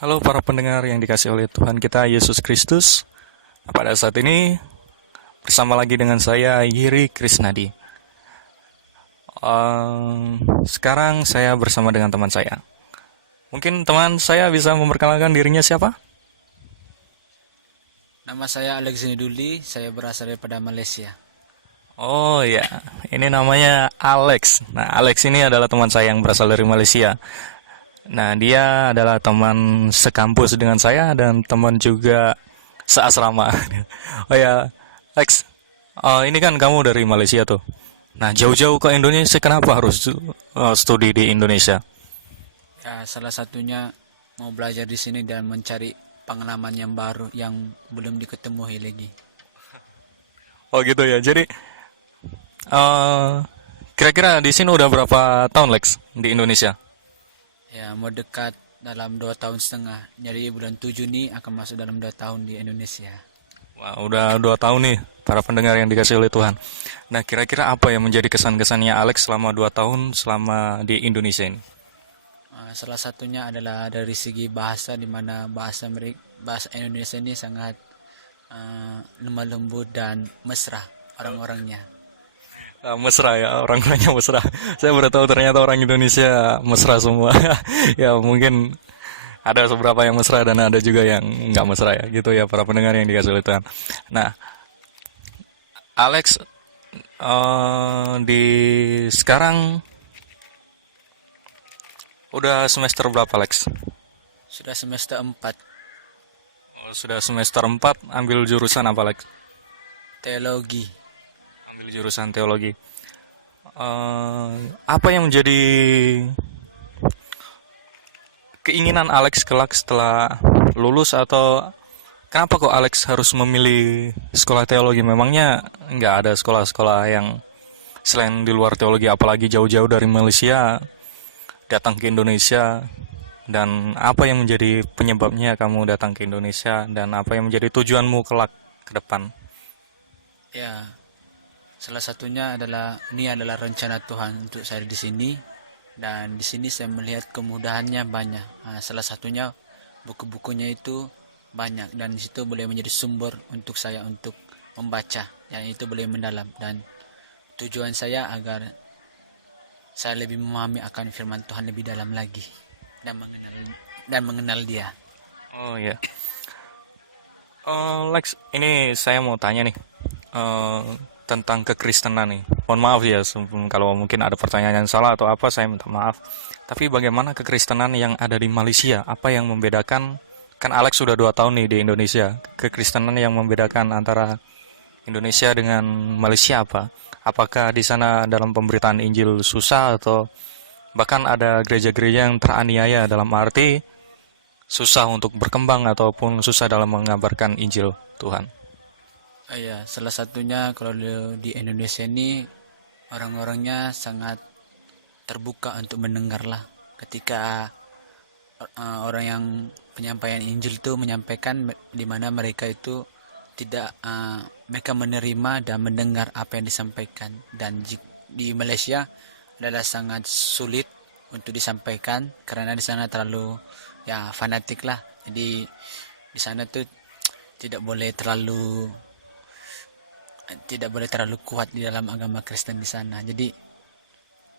Halo para pendengar yang dikasih oleh Tuhan kita Yesus Kristus. Pada saat ini bersama lagi dengan saya Yiri Krisnadi. Sekarang saya bersama dengan teman saya. Mungkin teman saya bisa memperkenalkan dirinya siapa? Nama saya Alexander Duli, saya berasal daripada Malaysia. Oh ya, ini namanya Alex. Nah, Alex ini adalah teman saya yang berasal dari Malaysia. Nah, dia adalah teman sekampus dengan saya dan teman juga seasrama. Oh ya, Alex, ini kan kamu dari Malaysia tuh. Nah, jauh-jauh ke Indonesia, kenapa harus studi di Indonesia? Ya, salah satunya mau belajar di sini dan mencari pengalaman yang baru yang belum diketemui lagi. Oh gitu ya. Jadi, eh, kira-kira di sini udah berapa tahun, Lex, di Indonesia? Ya, mau dekat dalam 2 tahun setengah. Jadi bulan 7 nih akan masuk dalam 2 tahun di Indonesia. Wah, udah 2 tahun nih, para pendengar yang dikasih oleh Tuhan. Nah, kira-kira apa yang menjadi kesan-kesannya Alex selama 2 tahun selama di Indonesia ini? Salah satunya adalah dari segi bahasa, di mana bahasa Indonesia ini sangat lemah lembut dan mesra orang-orangnya. Mesra ya, orang-orangnya mesra. Saya baru tahu ternyata orang Indonesia mesra semua. Ya, mungkin ada beberapa yang mesra dan ada juga yang nggak mesra ya, gitu ya para pendengar yang dikasih oleh Tuhan. Nah, Alex, di sekarang udah semester berapa, Alex? Sudah semester 4 Oh, sudah semester 4, ambil jurusan apa, Alex? teologi. Ambil jurusan teologi. Apa yang menjadi keinginan Alex kelak setelah lulus, atau kenapa kok Alex harus memilih sekolah teologi? Memangnya nggak ada sekolah-sekolah yang selain di luar teologi, apalagi jauh-jauh dari Malaysia datang ke Indonesia? Dan apa yang menjadi penyebabnya kamu datang ke Indonesia, dan apa yang menjadi tujuanmu kelak ke depan? Ya, salah satunya adalah ini adalah rencana Tuhan untuk saya di sini, dan di sini saya melihat kemudahannya banyak. Salah satunya buku-bukunya itu banyak, dan di situ boleh menjadi sumber untuk saya untuk membaca yang itu boleh mendalam, dan tujuan saya agar saya lebih memahami akan firman Tuhan lebih dalam lagi dan mengenal dia. Oh ya. Lex, ini saya mau tanya nih, eh, tentang kekristenan nih. Mohon maaf ya, kalau mungkin ada pertanyaan yang salah atau apa, saya minta maaf. Tapi bagaimana kekristenan yang ada di Malaysia? Apa yang membedakan? Kan Alex sudah 2 tahun nih di Indonesia. Kekristenan yang membedakan antara Indonesia dengan Malaysia apa? Apakah di sana dalam pemberitaan Injil susah, atau bahkan ada gereja-gereja yang teraniaya dalam arti susah untuk berkembang ataupun susah dalam mengabarkan Injil Tuhan? Ya, salah satunya kalau di Indonesia ini orang-orangnya sangat terbuka untuk mendengar lah ketika orang yang penyampaian Injil itu menyampaikan di mana mereka itu tidak mereka menerima dan mendengar apa yang disampaikan, dan di Malaysia adalah sangat sulit untuk disampaikan karena di sana terlalu ya fanatik lah. Jadi di sana tuh tidak boleh terlalu tidak boleh terlalu kuat di dalam agama Kristen di sana. Jadi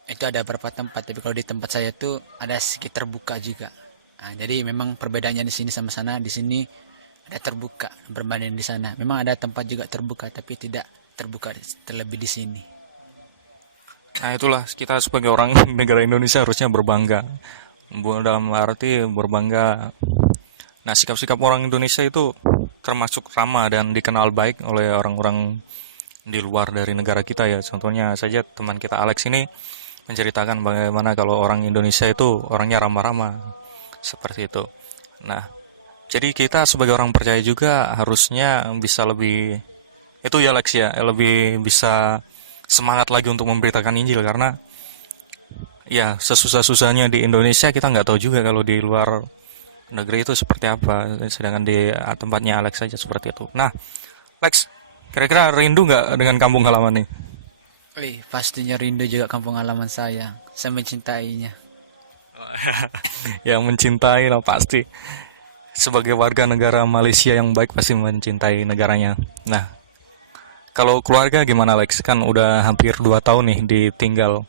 itu ada beberapa tempat, tapi kalau di tempat saya tuh ada sedikit terbuka juga. Jadi memang perbedaannya di sini sama sana. Di sini ada terbuka berbanding di sana. Memang ada tempat juga terbuka, tapi tidak terbuka terlebih di sini. Nah, itulah kita sebagai orang negara Indonesia harusnya berbangga. Dalam arti berbangga. Nah, sikap-sikap orang Indonesia itu termasuk ramah dan dikenal baik oleh orang-orang di luar dari negara kita ya. Contohnya saja teman kita Alex ini menceritakan bagaimana kalau orang Indonesia itu orangnya ramah-ramah. Seperti itu. Nah, jadi kita sebagai orang percaya juga harusnya bisa lebih, itu ya Alex ya, lebih bisa semangat lagi untuk memberitakan Injil, karena ya sesusah-susahnya di Indonesia kita nggak tahu juga kalau di luar negeri itu seperti apa, sedangkan di tempatnya Alex saja seperti itu. Nah, Lex, kira-kira rindu nggak dengan kampung halaman nih? Pastinya rindu juga kampung halaman saya. Saya mencintainya. Yang mencintai lah pasti. sebagai warga negara Malaysia yang baik pasti mencintai negaranya. Nah, kalau keluarga gimana Lex? Kan udah hampir 2 tahun nih ditinggal,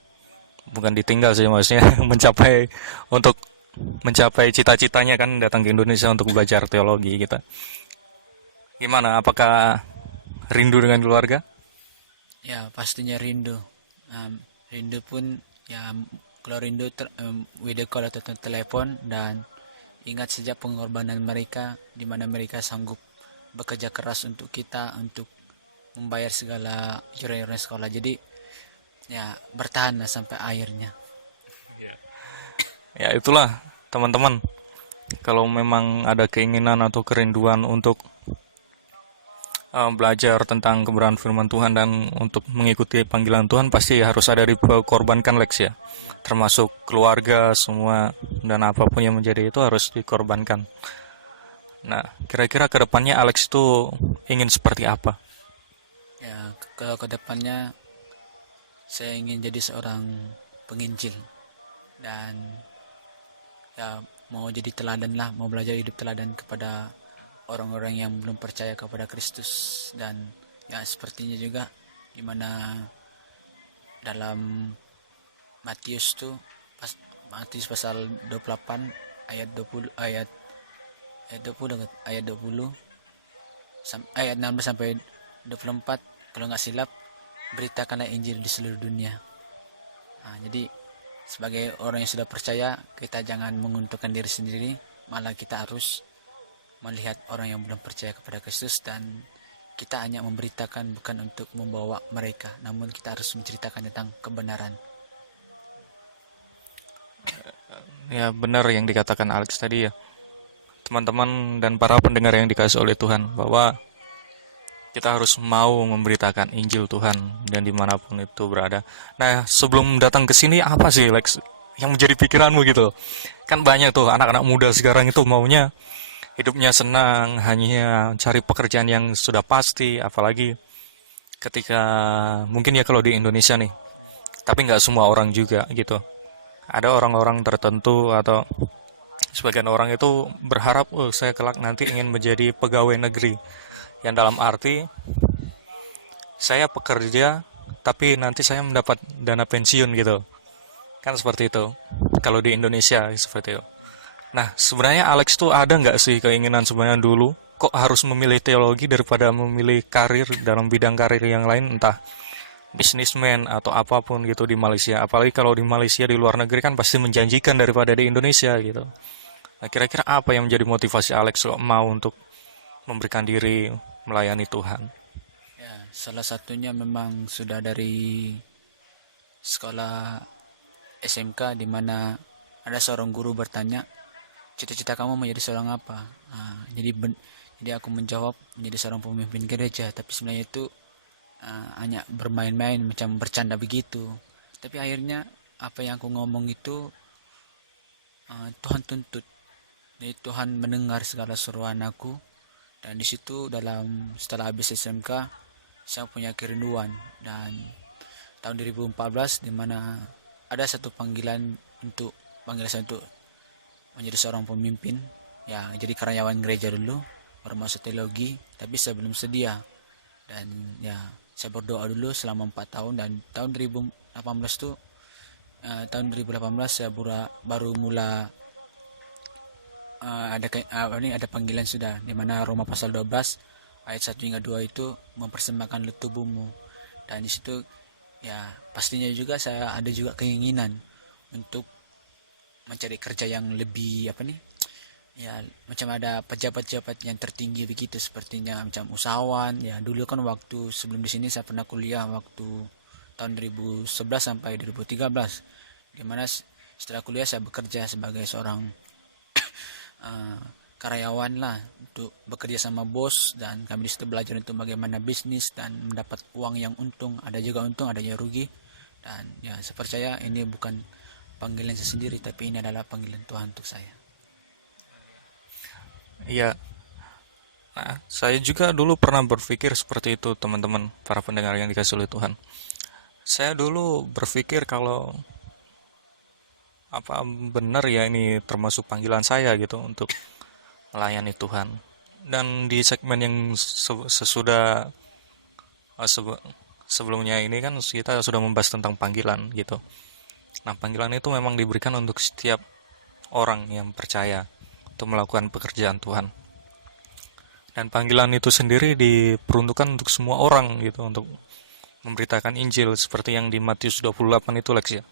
bukan ditinggal sih maksudnya untuk mencapai cita-citanya kan datang ke Indonesia untuk belajar teologi kita. Gimana? Apakah rindu dengan keluarga? Ya pastinya rindu. Rindu pun ya, kalau rindu video call atau telepon, dan ingat sejak pengorbanan mereka di mana mereka sanggup bekerja keras untuk kita, untuk membayar segala iuran-iuran sekolah. Jadi ya bertahanlah sampai akhirnya. Ya itulah teman-teman. Kalau memang ada keinginan atau kerinduan untuk belajar tentang kebenaran firman Tuhan dan untuk mengikuti panggilan Tuhan pasti harus ada dikorbankan Lex ya. Termasuk keluarga semua dan apapun yang menjadi itu harus dikorbankan. Nah, kira-kira ke depannya Alex itu ingin seperti apa? Ya kalau kedepannya saya ingin jadi seorang penginjil, dan ya mau jadi teladan lah, mau belajar hidup teladan kepada orang-orang yang belum percaya kepada Kristus. Dan ya sepertinya juga dimana dalam Matius tuh, Matius pasal 28 ayat 20, ayat 20 ayat 16 sampai 24, kalau nggak silap, beritakanlah Injil di seluruh dunia. Nah, jadi sebagai orang yang sudah percaya, kita jangan menguntungkan diri sendiri, malah kita harus melihat orang yang belum percaya kepada Kristus, dan kita hanya memberitakan bukan untuk membawa mereka, namun kita harus menceritakan tentang kebenaran. Ya benar yang dikatakan Alex tadi ya. Teman-teman dan para pendengar yang dikasih oleh Tuhan, bahwa kita harus mau memberitakan Injil Tuhan dan dimanapun itu berada. Nah, sebelum datang ke sini apa sih Lex yang menjadi pikiranmu gitu? Kan banyak tuh anak-anak muda sekarang itu maunya hidupnya senang, hanya cari pekerjaan yang sudah pasti, apalagi ketika mungkin ya kalau di Indonesia nih, tapi nggak semua orang juga gitu. Ada orang-orang tertentu atau sebagian orang itu berharap, oh saya kelak nanti ingin menjadi pegawai negeri, yang dalam arti saya pekerja tapi nanti saya mendapat dana pensiun gitu. Kan seperti itu. Kalau di Indonesia seperti itu. Nah, sebenarnya Alex tuh ada nggak sih keinginan sebenarnya dulu kok harus memilih teologi daripada memilih karir dalam bidang karir yang lain, entah bisnismen atau apapun gitu di Malaysia. Apalagi kalau di Malaysia di luar negeri kan pasti menjanjikan daripada di Indonesia gitu. Nah, kira-kira apa yang menjadi motivasi Alex kok mau untuk memberikan diri melayani Tuhan? Ya, salah satunya memang sudah dari sekolah SMK, di mana ada seorang guru bertanya, cita-cita kamu menjadi seorang apa? Nah, jadi aku menjawab menjadi seorang pemimpin gereja, tapi sebenarnya itu hanya bermain-main, macam bercanda begitu. Tapi akhirnya apa yang aku ngomong itu Tuhan tuntut. Jadi Tuhan mendengar segala seruan aku, dan di situ setelah habis SMK saya punya kerinduan, dan tahun 2014 di mana ada satu panggilan saya untuk menjadi seorang pemimpin, ya jadi karyawan gereja dulu, baru masuk teologi, tapi saya belum sedia. Dan ya saya berdoa dulu selama 4 tahun, dan tahun 2018 tuh saya baru mula ada panggilan sudah, di mana Roma pasal 12 ayat 1 hingga 2 itu mempersembahkan tubuhmu. Dan di situ ya pastinya juga saya ada juga keinginan untuk mencari kerja yang lebih ya macam ada pejabat-pejabat yang tertinggi begitu, sepertinya macam usahawan. Ya dulu kan waktu sebelum di sini saya pernah kuliah waktu tahun 2011 sampai 2013, di mana setelah kuliah saya bekerja sebagai seorang karyawan lah, untuk bekerja sama bos, dan kami disitu belajar untuk bagaimana bisnis dan mendapat uang yang untung. Ada juga untung, ada juga rugi. Dan ya saya percaya ini bukan panggilan saya sendiri, tapi ini adalah panggilan Tuhan untuk saya. Iya. Nah, saya juga dulu pernah berpikir seperti itu, teman-teman, para pendengar yang dikasih oleh Tuhan. Saya dulu berpikir kalau apa benar ya ini termasuk panggilan saya gitu untuk melayani Tuhan. Dan di segmen yang sesudah sebelumnya ini kan kita sudah membahas tentang panggilan gitu. Nah, panggilan itu memang diberikan untuk setiap orang yang percaya untuk melakukan pekerjaan Tuhan. Dan panggilan itu sendiri diperuntukkan untuk semua orang gitu, untuk memberitakan Injil seperti yang di Matius 28 itu Lex ya.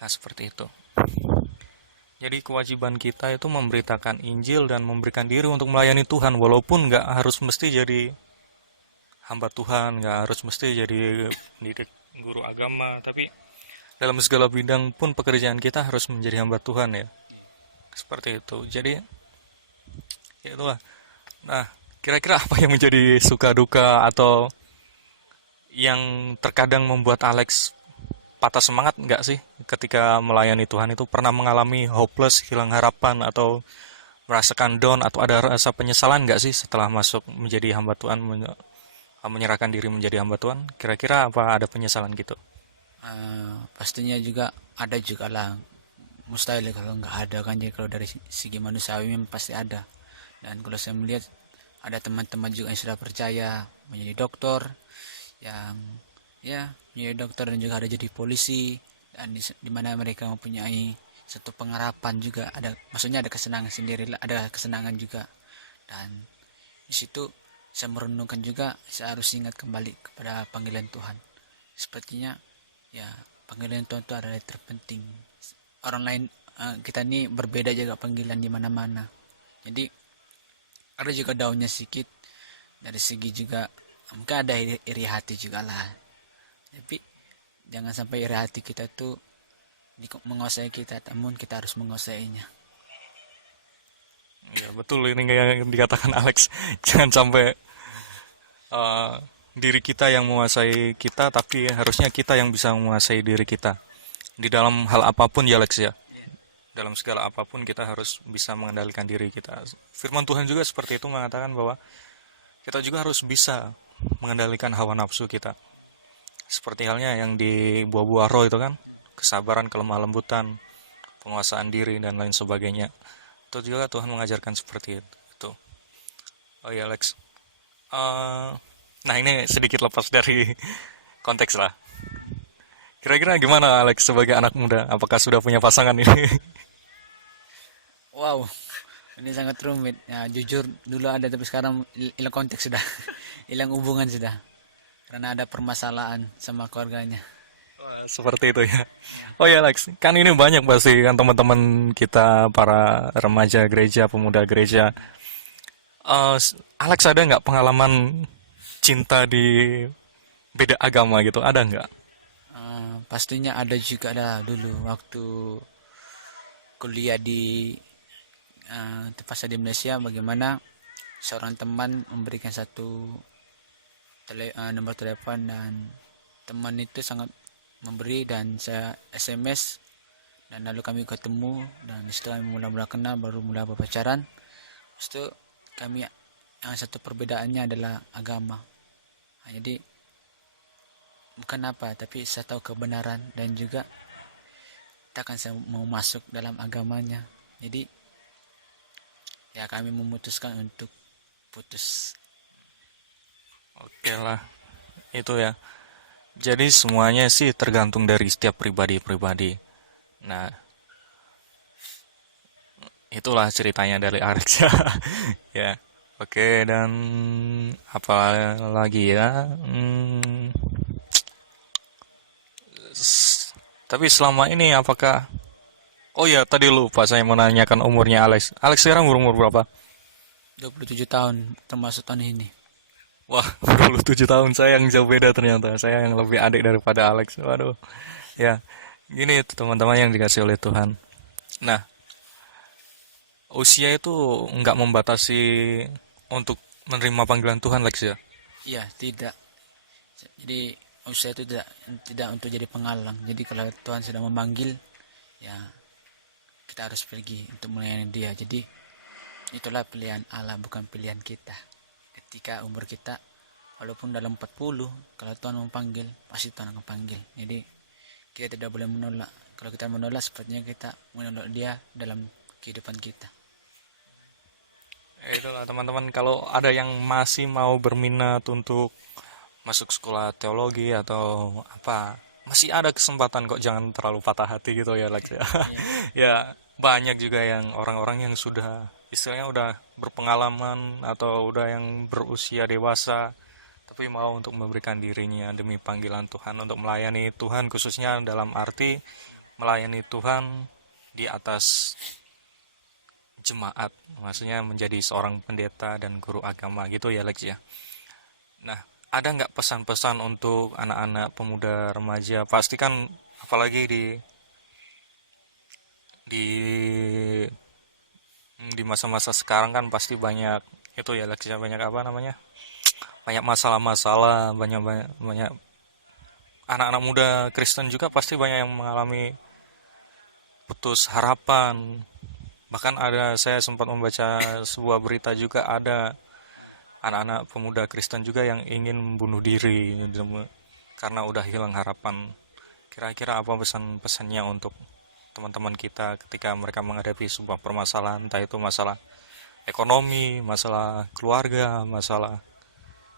Nah, seperti itu. Jadi kewajiban kita itu memberitakan Injil dan memberikan diri untuk melayani Tuhan, walaupun nggak harus mesti jadi hamba Tuhan, nggak harus mesti jadi pendidik guru agama, tapi dalam segala bidang pun pekerjaan kita harus menjadi hamba Tuhan ya. Seperti itu. Jadi ya itulah. Nah, kira-kira apa yang menjadi suka duka atau yang terkadang membuat Alex patah semangat nggak sih ketika melayani Tuhan itu? Pernah mengalami hopeless, hilang harapan, atau merasakan down, atau ada rasa penyesalan nggak sih setelah masuk menjadi hamba Tuhan, menyerahkan diri menjadi hamba Tuhan? Kira-kira apa ada penyesalan gitu? Pastinya juga ada juga lah, mustahil kalau nggak ada kan. Jadi kalau dari segi manusiawi memang pasti ada. Dan kalau saya melihat ada teman-teman juga yang sudah percaya menjadi dokter, yang ya menjadi dokter dan juga ada jadi polisi, dan di mana mereka mempunyai satu pengharapan juga, ada maksudnya ada kesenangan sendiri, ada kesenangan juga. Dan di situ saya merenungkan juga, saya harus ingat kembali kepada panggilan Tuhan. Sepertinya ya panggilan Tuhan itu adalah yang terpenting. Orang lain, kita ini berbeda juga panggilan di mana-mana. Jadi ada juga daunnya sedikit, dari segi juga mungkin ada iri hati juga lah, tapi jangan sampai iri hati kita tuh menguasai kita, namun kita harus menguasainya. Ya betul, ini yang dikatakan Alex. Jangan sampai eh, diri kita yang menguasai kita, tapi harusnya kita yang bisa menguasai diri kita. Di dalam hal apapun ya Alex ya. Dalam segala apapun kita harus bisa mengendalikan diri kita. Firman Tuhan juga seperti itu mengatakan bahwa kita juga harus bisa mengendalikan hawa nafsu kita. Seperti halnya yang di buah-buah roh itu kan, kesabaran, kelemah lembutan, penguasaan diri, dan lain sebagainya. Itu juga Tuhan mengajarkan seperti itu. Oh ya Alex. Nah ini sedikit lepas dari konteks lah. Kira-kira gimana Alex sebagai anak muda? Apakah sudah punya pasangan ini? Wow, ini sangat rumit ya. Jujur dulu ada, tapi sekarang hilang konteks sudah. Hilang hubungan sudah, karena ada permasalahan sama keluarganya. Seperti itu ya. Oh ya Alex, kan ini banyak pasti kan teman-teman kita para remaja gereja, pemuda gereja. Alex ada nggak pengalaman cinta di beda agama gitu? Ada nggak? Pastinya ada juga, ada dulu waktu kuliah di tempat saya di Malaysia, bagaimana seorang teman memberikan satu nomor telepon, dan teman itu sangat memberi, dan saya SMS, dan lalu kami ketemu, dan setelah mula-mula kenal baru mula berpacaran. Terus itu kami, yang satu perbedaannya adalah agama. Jadi bukan apa, tapi saya tahu kebenaran, dan juga takkan saya mau masuk dalam agamanya. Jadi ya kami memutuskan untuk putus. Oke lah, itu ya. Jadi semuanya sih tergantung dari setiap pribadi-pribadi. Nah, itulah ceritanya dari Alex ya. Ya, oke, dan apa lagi ya? Tapi selama ini apakah... Oh ya, tadi lupa saya menanyakan umurnya Alex. Alex sekarang umur berapa? 27 tahun termasuk tahun ini. Wah, 27 tahun. Saya yang jauh beda ternyata. Saya yang lebih adik daripada Alex. Waduh. Ya, gini teman-teman yang dikasih oleh Tuhan. Nah, usia itu nggak membatasi untuk menerima panggilan Tuhan, Lex ya. Iya, tidak. Jadi usia itu tidak untuk jadi penghalang. Jadi kalau Tuhan sudah memanggil, ya kita harus pergi untuk melayani Dia. Jadi itulah pilihan Allah, bukan pilihan kita. Ketika umur kita walaupun dalam 40, kalau Tuhan memanggil, pasti Tuhan akan panggil. Jadi kita tidak boleh menolak. Kalau kita menolak, sepertinya kita menolak Dia dalam kehidupan kita. Itulah teman-teman, kalau ada yang masih mau berminat untuk masuk sekolah teologi atau apa, masih ada kesempatan kok, jangan terlalu patah hati gitu ya Lex ya. Iya. Ya, banyak juga yang orang-orang yang sudah istilahnya udah berpengalaman atau udah yang berusia dewasa tapi mau untuk memberikan dirinya demi panggilan Tuhan untuk melayani Tuhan, khususnya dalam arti melayani Tuhan di atas jemaat, maksudnya menjadi seorang pendeta dan guru agama gitu ya Lex ya. Nah, ada nggak pesan-pesan untuk anak-anak pemuda remaja? Pasti kan apalagi di masa-masa sekarang kan pasti banyak itu ya Lex ya, banyak apa namanya? Banyak masalah-masalah, banyak banyak banyak anak-anak muda Kristen juga pasti banyak yang mengalami putus harapan. Bahkan ada, saya sempat membaca sebuah berita juga, ada anak-anak pemuda Kristen juga yang ingin membunuh diri karena udah hilang harapan. Kira-kira apa pesan-pesannya untuk teman-teman kita ketika mereka menghadapi sebuah permasalahan, entah itu masalah ekonomi, masalah keluarga, masalah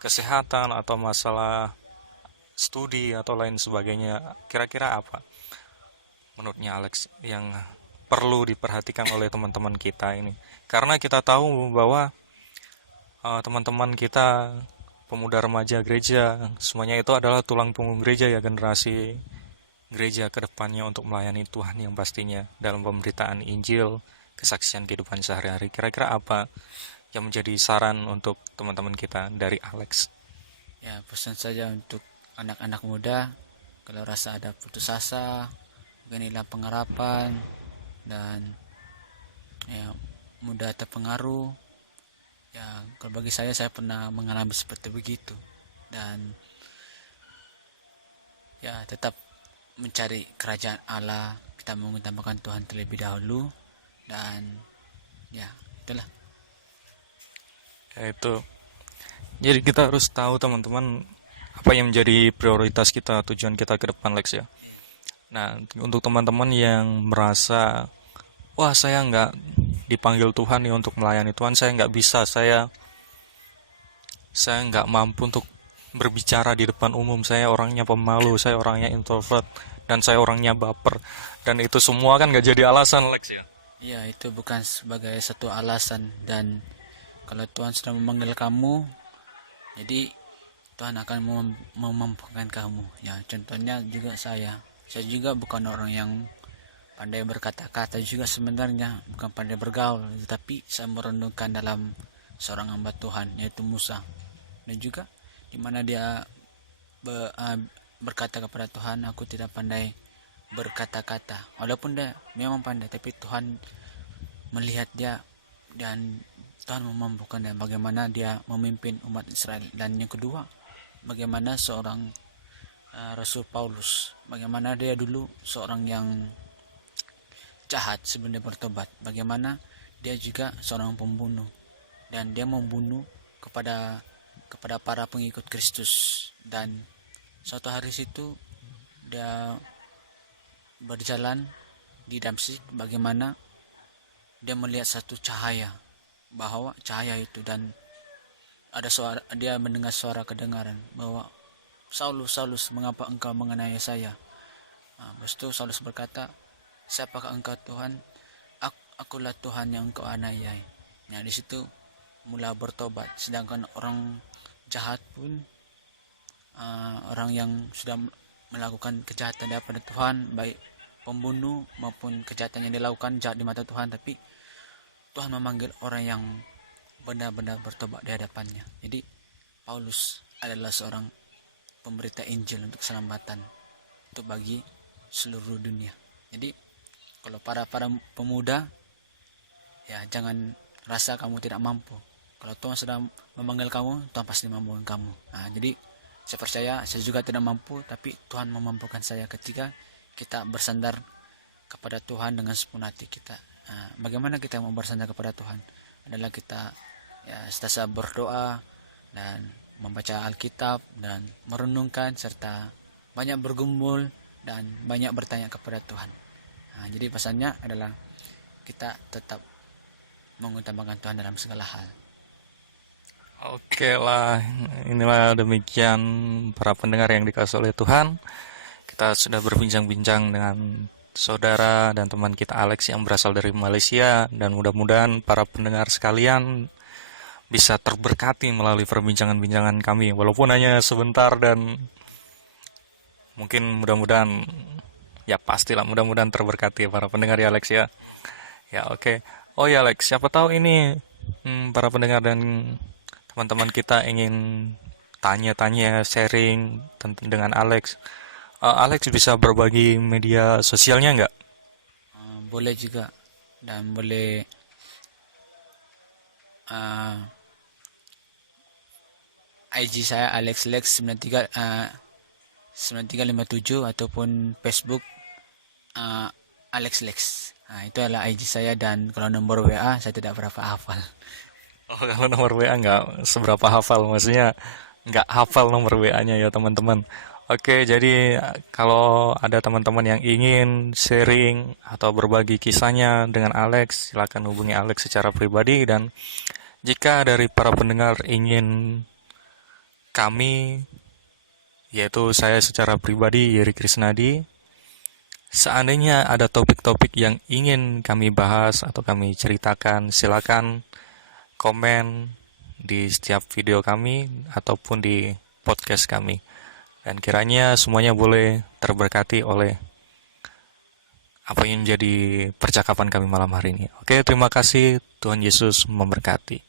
kesehatan, atau masalah studi atau lain sebagainya. Kira-kira apa menurutnya Alex yang perlu diperhatikan oleh teman-teman kita ini? Karena kita tahu bahwa teman-teman kita pemuda remaja gereja semuanya itu adalah tulang punggung gereja ya, generasi gereja ke depannya untuk melayani Tuhan yang pastinya dalam pemberitaan Injil, kesaksian kehidupan sehari-hari. Kira-kira apa yang menjadi saran untuk teman-teman kita dari Alex? Ya, pesan saja untuk anak-anak muda, kalau rasa ada putus asa, mungkin hilang pengharapan, dan ya mudah terpengaruh. Ya, kalau bagi saya pernah mengalami seperti begitu. Dan ya tetap mencari kerajaan Allah, kita mengutamakan Tuhan terlebih dahulu, dan ya itulah. Yaitu, jadi kita harus tahu teman-teman apa yang menjadi prioritas kita, tujuan kita ke depan Lex ya. Nah, untuk teman-teman yang merasa, wah saya nggak dipanggil Tuhan nih untuk melayani Tuhan, saya nggak bisa, saya nggak mampu untuk berbicara di depan umum, saya orangnya pemalu, saya orangnya introvert, dan saya orangnya baper. Dan itu semua kan nggak jadi alasan Lex ya. Ya, itu bukan sebagai satu alasan, dan kalau Tuhan sudah memanggil kamu, jadi Tuhan akan memampukan kamu. Ya, contohnya juga saya juga bukan orang yang pandai berkata-kata, juga sebenarnya bukan pandai bergaul, tetapi saya merenungkan dalam seorang hamba Tuhan, yaitu Musa, dan juga di mana dia berkata kepada Tuhan, aku tidak pandai berkata-kata, walaupun dia memang pandai, tapi Tuhan melihat dia, dan Tuhan memampukan dia bagaimana dia memimpin umat Israel. Dan yang kedua, bagaimana seorang Rasul Paulus, bagaimana dia dulu seorang yang jahat sebelum dia bertobat, bagaimana dia juga seorang pembunuh, dan dia membunuh kepada para pengikut Kristus. Dan suatu hari situ dia berjalan di Damsyik, bagaimana dia melihat satu cahaya, bahwa cahaya itu, dan ada suara, dia mendengar suara kedengaran bahwa Saulus, Saulus, mengapa engkau menganiaya saya? Habis itu Saulus berkata, siapakah engkau Tuhan? Akulah Tuhan yang engkau aniayai. Nah, di situ mula bertobat. Sedangkan orang jahat pun, orang yang sudah melakukan kejahatan daripada Tuhan, baik pembunuh maupun kejahatan yang dilakukan jahat di mata Tuhan, tapi Tuhan memanggil orang yang benar-benar bertobat di hadapannya. Jadi Paulus adalah seorang pemberita Injil untuk keselamatan untuk bagi seluruh dunia. Jadi kalau para pemuda, ya jangan rasa kamu tidak mampu. Kalau Tuhan sedang memanggil kamu, Tuhan pasti memampukan kamu. Nah, jadi saya percaya saya juga tidak mampu, tapi Tuhan memampukan saya ketika kita bersandar kepada Tuhan dengan sepenuh hati kita. Nah, bagaimana kita mau bersandar kepada Tuhan? Adalah kita ya senantiasa berdoa dan membaca Alkitab dan merenungkan, serta banyak bergumul dan banyak bertanya kepada Tuhan. Nah, jadi pesannya adalah kita tetap mengutamakan Tuhan dalam segala hal. Oke lah, inilah demikian para pendengar yang dikasih oleh Tuhan. Kita sudah berbincang-bincang dengan saudara dan teman kita Alex yang berasal dari Malaysia, dan mudah-mudahan para pendengar sekalian bisa terberkati melalui perbincangan-bincangan kami, walaupun hanya sebentar, dan mungkin mudah-mudahan, ya pastilah mudah-mudahan terberkati para pendengar ya Alex ya. Ya oke. Oh ya Alex, siapa tahu ini para pendengar dan teman-teman kita ingin tanya-tanya, sharing dengan Alex. Alex bisa berbagi media sosialnya nggak? Boleh juga, dan boleh uh, IG saya alexlex93 9357, ataupun Facebook alexlex. Itu adalah IG saya, dan kalau nomor WA saya tidak berapa hafal. Oh, kalau nomor WA nggak seberapa hafal, maksudnya nggak hafal nomor WA-nya ya teman-teman. Oke, jadi kalau ada teman-teman yang ingin sharing atau berbagi kisahnya dengan Alex, silakan hubungi Alex secara pribadi. Dan jika dari para pendengar ingin kami, yaitu saya secara pribadi, Yeri Krisnadi, seandainya ada topik-topik yang ingin kami bahas atau kami ceritakan, silakan komen di setiap video kami ataupun di podcast kami. Dan kiranya semuanya boleh terberkati oleh apa yang menjadi percakapan kami malam hari ini. Oke, terima kasih. Tuhan Yesus memberkati.